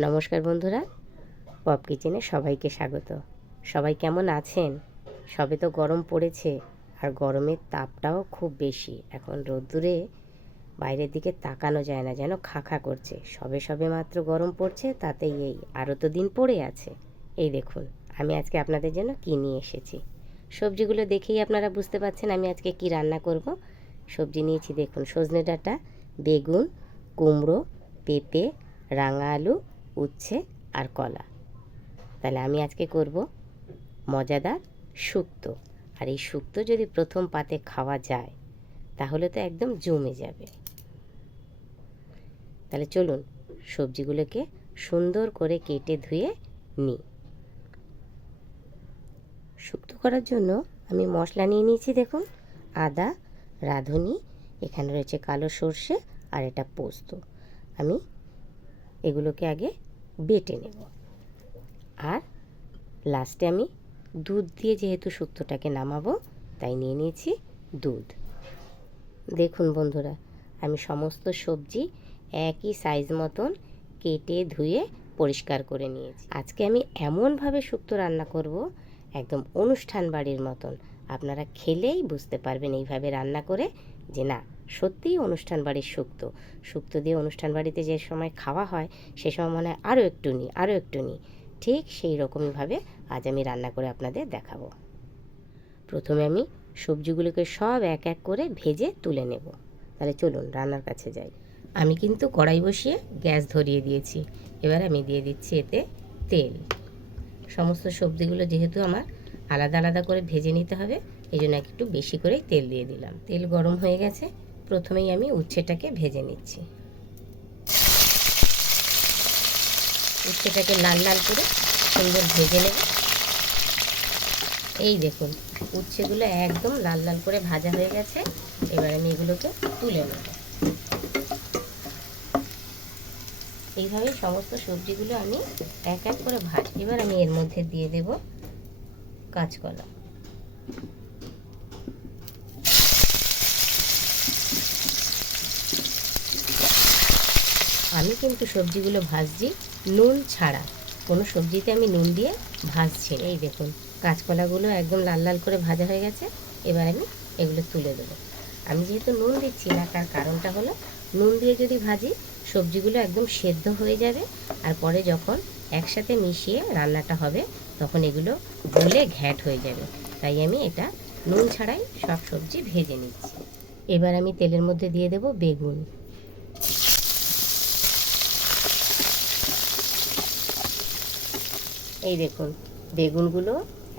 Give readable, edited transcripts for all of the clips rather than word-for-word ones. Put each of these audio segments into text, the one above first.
নমস্কার বন্ধুরা, পপ কিচেনে সবাইকে স্বাগত। সবাই কেমন আছেন? সবে তো গরম পড়েছে, আর গরমের তাপটাও খুব বেশি। এখন রোদ্দুরে বাইরের দিকে তাকানো যায় না, যেন খা খা করছে। সবে সবে মাত্র গরম পড়ছে, তাতেই আরও তো দিন পড়ে আছে। এই দেখুন আমি আজকে আপনাদের জন্য কী নিয়ে এসেছি। সবজিগুলো দেখেই আপনারা বুঝতে পারছেন আমি আজকে কি রান্না করব। সবজি নিয়েছি দেখুন, সজনে ডাঁটা, বেগুন, কুমড়ো, পেঁপে, রাঙা আলু, উচ্ছে আর কলা। তাহলে আমি আজকে করব মজাদার শুক্তো। আর এই শুক্তো যদি প্রথম পাতে খাওয়া যায় তাহলে তো একদম জমে যাবে। তাহলে চলুন সবজিগুলোকে সুন্দর করে কেটে ধুয়ে নিই। শুক্তো করার জন্য আমি মশলা নিয়ে নিয়েছি দেখুন, আদা, রাঁধুনি, এখানে রয়েছে কালো সর্ষে আর এটা পোস্ত। আমি এগুলোকে আগে বেটে নেব। আর লাস্টে আমি দুধ দিয়ে, যেহেতু শুক্তোটাকে নামাবো, তাই নিয়ে নিয়েছি দুধ। দেখুন বন্ধুরা, আমি সমস্ত সবজি একই সাইজ মতন কেটে ধুয়ে পরিষ্কার করে নিয়েছি। আজকে আমি এমনভাবে শুক্তো রান্না করব, একদম অনুষ্ঠান বাড়ির মতন। আপনারা খেলেই বুঝতে পারবেন এইভাবে রান্না করে যে না, সত্যিই অনুষ্ঠান বাড়ির শুক্তো। শুক্তো দিয়ে অনুষ্ঠান বাড়িতে যে সময় খাওয়া হয় সে সময় মনে হয় আরও একটু নিই। ঠিক সেই রকমইভাবে আজ আমি রান্না করে আপনাদের দেখাবো। প্রথমে আমি সবজিগুলোকে সব এক এক করে ভেজে তুলে নেব। তাহলে চলুন রান্নার কাছে যাই। আমি কিন্তু কড়াই বসিয়ে গ্যাস ধরিয়ে দিয়েছি। এবার আমি দিয়ে দিচ্ছি এতে তেল। সমস্ত সবজিগুলো যেহেতু আমার আলাদা আলাদা করে ভেজে নিতে হবে, এই জন্য একটু বেশি করেই তেল দিয়ে দিলাম। তেল গরম হয়ে গেছে, প্রথমেই আমি উচ্ছেটাকে ভেজে নিচ্ছি। উচ্ছেটাকে লাল লাল করে সুন্দর ভেজে নেব। এই দেখুন উচ্ছেগুলো একদম লাল লাল করে ভাজা হয়ে গেছে। এবার আমি এগুলোকে তুলে নেব। এইভাবে সমস্ত সবজিগুলো আমি এক এক করে ভাজবো। এবার আমি এর মধ্যে দিয়ে দেব কাঁচকলা। আমি কিন্তু সবজিগুলো ভাজছি নুন ছাড়া, কোনো সবজিতে আমি নুন দিয়ে ভাজছি। এই দেখুন কাঁচকলাগুলো একদম লাল লাল করে ভাজা হয়ে গেছে। এবার আমি এগুলো তুলে দেবো। আমি যেহেতু নুন দিচ্ছি না, তার কারণটা হলো নুন দিয়ে যদি ভাজি সবজিগুলো একদম সেদ্ধ হয়ে যাবে, আর পরে যখন একসাথে মিশিয়ে রান্নাটা হবে তখন এগুলো গলে ঘ্যাট হয়ে যাবে। তাই আমি এটা নুন ছাড়াই সব সবজি ভেজে নিচ্ছি। এবার আমি তেলের মধ্যে দিয়ে দেব বেগুন। এই দেখুন বেগুনগুলো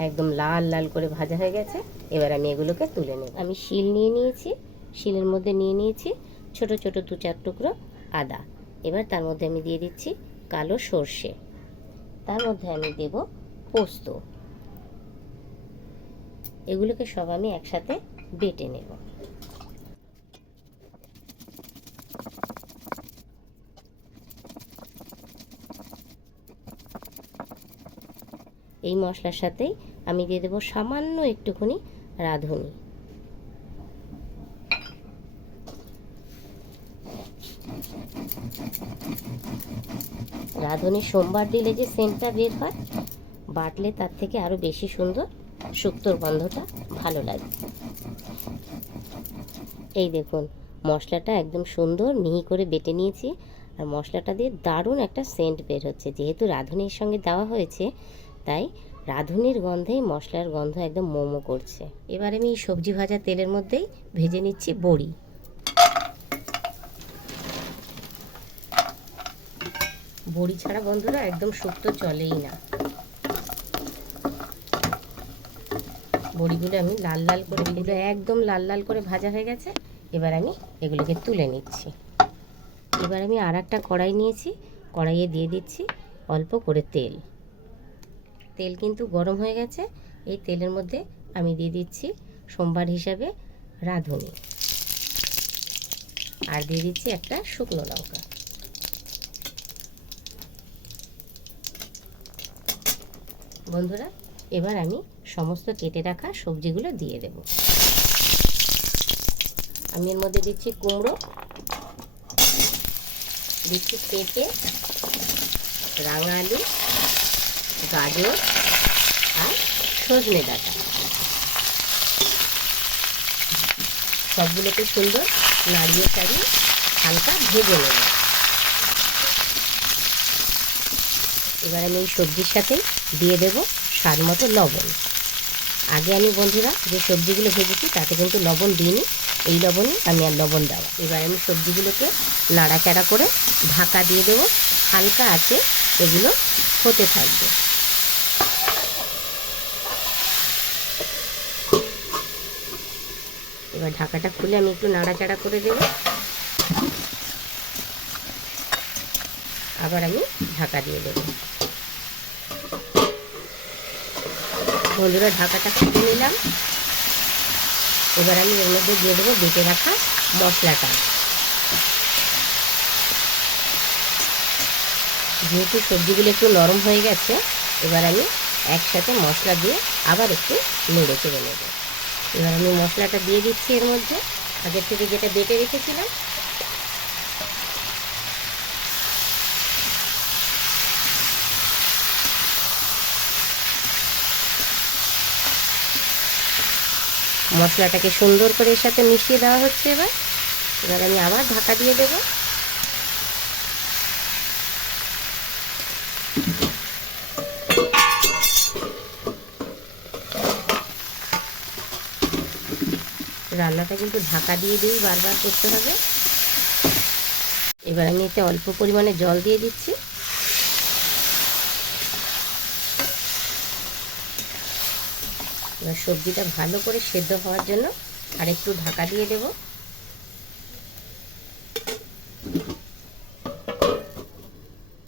একদম লাল লাল করে ভাজা হয়ে গেছে। এবার আমি এগুলোকে তুলে নেব। আমি শিল নিয়ে নিয়েছি, শিলের মধ্যে নিয়ে নিয়েছি ছোট ছোট 2-4 টুকরো আদা। এবার তার মধ্যে আমি দিয়ে দিচ্ছি কালো সর্ষে, তার মধ্যে আমি দেব পোস্ত। এগুলোকে সব আমি একসাথে বেটে নেব। এই মশলার সাথেই আমি দিয়ে দেবো সামান্য একটুখানি রাঁধুনি। রাঁধুনি সোমবার দিলে যে সেন্টটা বের হয়, বাটলে তার থেকে আরও বেশি সুন্দর শুক্তোর গন্ধটা ভালো লাগে। এই দেখুন মশলাটা একদম সুন্দর মিহি করে বেটে নিয়েছি, আর মশলাটা দিয়ে দারুণ একটা সেন্ট বের হচ্ছে। যেহেতু রাঁধুনির সঙ্গে দেওয়া হয়েছে, তাই রাঁধুনির গন্ধেই মশলার গন্ধ একদম মোমো করছে। এবার আমি এই সবজি ভাজা তেলের মধ্যেই ভেজে নিচ্ছি বড়ি। বড়ি ছাড়া বন্ধুরা একদম শুক্তো চলেই না। বড়িগুলো আমি লাল লাল করে, এগুলো একদম লাল লাল করে ভাজা হয়ে গেছে। এবার আমি এগুলোকে তুলে নিচ্ছি। এবার আমি আর একটা কড়াই নিয়েছি, কড়াইয়ে দিয়ে দিচ্ছি অল্প করে তেল। তেল কিন্তু গরম হয়ে গেছে। এই তেলের মধ্যে আমি দিয়ে দিচ্ছি সোমবার হিসাবে রাঁধুনি, আর দিয়ে দিচ্ছি একটা শুকনো লঙ্কা। বন্ধুরা এবার আমি সমস্ত কেটে রাখা সবজিগুলো দিয়ে দেব। আমি এর মধ্যে দিচ্ছি কুমড়ো, দিচ্ছি পেঁপে, রাঙা আলু, গাজর আর সজনে ডাঁটা সবগুলোকে সুন্দর নাড়িয়ে চাড়িয়ে হালকা ভেজে নেব। এবার আমি এই সবজির সাথে দিয়ে দেব স্বাদ মতো লবণ। আগে আমি বন্ধুরা যে সবজিগুলো ভেজেছি তাতে কিন্তু লবণ দিইনি, এই লবণই আমি আর লবণ দেওয়া। এবার আমি সবজিগুলোকে নাড়াচাড়া করে ঢাকা দিয়ে দেব, হালকা আছে এগুলো হতে থাকবে। এবার ঢাকাটা খুলে আমি একটু নাড়াচাড়া করে দেব, আবার আমি ঢাকা দিয়ে দেব। বন্ধুরা ঢাকাটা খুলে নিলাম। এবার আমি এর মধ্যে দিয়ে দেবো বেটে রাখা মশলাটা। যেহেতু সবজিগুলো একটু নরম হয়ে গেছে, এবার আমি একসাথে মশলা দিয়ে আবার একটু নেড়ে চেড়ে নেব। এবার আমি মশলাটা দিয়ে দিচ্ছি এর মধ্যে, আগের থেকে যেটা বেটে রেখেছিলাম। মশলাটাকে সুন্দর করে এর সাথে মিশিয়ে দেওয়া হচ্ছে। এবার আমি আবার ঢাকা দিয়ে দেব। রান্নাটা কিন্তু ঢাকা দিয়ে দিয়েই বারবার করতে হবে। এবার আমি এতে অল্প পরিমাণে জল দিয়ে দিচ্ছি। এবার সবজিটা ভালো করে সেদ্ধ হওয়ার জন্য আর একটু ঢাকা দিয়ে দেব।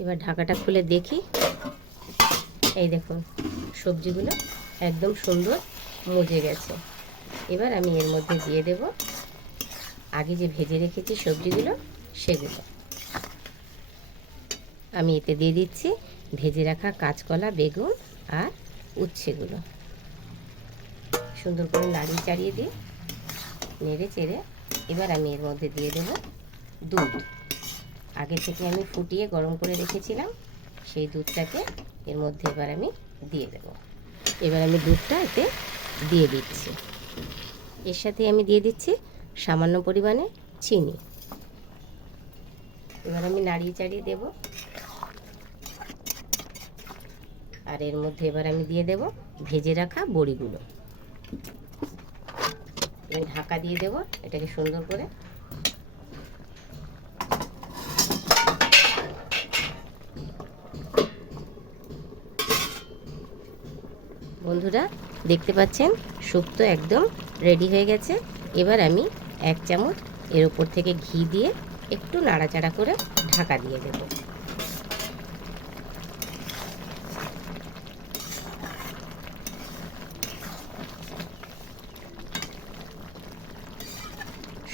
এবার ঢাকাটা খুলে দেখি, এই দেখুন সবজিগুলো একদম সুন্দর মজে গেছে। এবার আমি এর মধ্যে দিয়ে দেব আগে যে ভেজে রেখেছি সবজিগুলো, সেগুলো আমি এতে দিয়ে দিচ্ছি ভেজে রাখা কাঁচকলা, বেগুন আর উচ্ছেগুলো। সুন্দর করে নাড়িয়ে চাড়িয়ে দিয়ে নেড়ে চেড়ে এবার আমি এর মধ্যে দিয়ে দেব দুধ। আগে থেকে আমি ফুটিয়ে গরম করে রেখেছিলাম, সেই দুধটাকে এর মধ্যে এবার আমি দিয়ে দেব। এবার আমি দুধটা এতে দিয়ে দিচ্ছি। এর সাথে আমি দিয়ে দিচ্ছি সামান্য পরিমাণে চিনি। এবার আমি নাড়িয়ে চাড়িয়ে দেব। আর এর মধ্যে এবার আমি দিয়ে দেব ভেজে রাখা বড়িগুলো। আমি ঢাকা দিয়ে দেব এটাকে সুন্দর করে। বন্ধুরা দেখতে পাচ্ছেন শুক্তো একদম রেডি হয়ে গেছে। এবার আমি 1 চামচ এর উপর থেকে ঘি দিয়ে একটু নাড়াচাড়া করে ঢাকা দিয়ে দেব।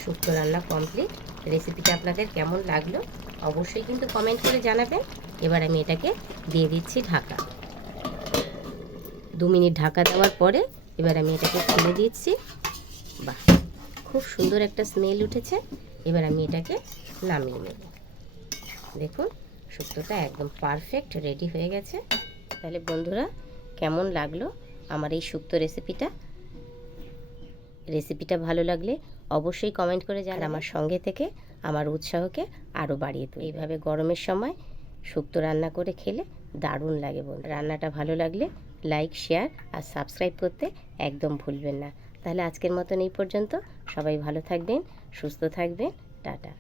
শুক্তো রান্না কমপ্লিট। রেসিপিটা আপনাদের কেমন লাগলো অবশ্যই কিন্তু কমেন্ট করে জানাবেন। এবার আমি এটাকে দিয়ে দিচ্ছি ঢাকা। 2 মিনিট ঢাকা দেওয়ার পরে এবার আমি এটাকে খুলে দিচ্ছি। বাহ, খুব সুন্দর একটা স্মেল উঠেছে। এবার আমি এটাকে নামিয়ে নেব। দেখুন শুক্তোটা একদম পারফেক্ট রেডি হয়ে গেছে। তাহলে বন্ধুরা কেমন লাগলো আমার এই শুক্তো রেসিপিটা ভালো লাগলে অবশ্যই কমেন্ট করে জানান। আমার সঙ্গে থেকে আমার উৎসাহকে আরও বাড়িয়ে তুলবে। এইভাবে গরমের সময় শুক্তো রান্না করে খেলে দারুণ লাগে। বন্ধু রান্নাটা ভালো লাগলে লাইক, শেয়ার আর সাবস্ক্রাইব করতে একদম ভুলবেন না। তাহলে আজকের মতন এই পর্যন্ত। সবাই ভালো থাকবেন, সুস্থ থাকবেন। টাটা।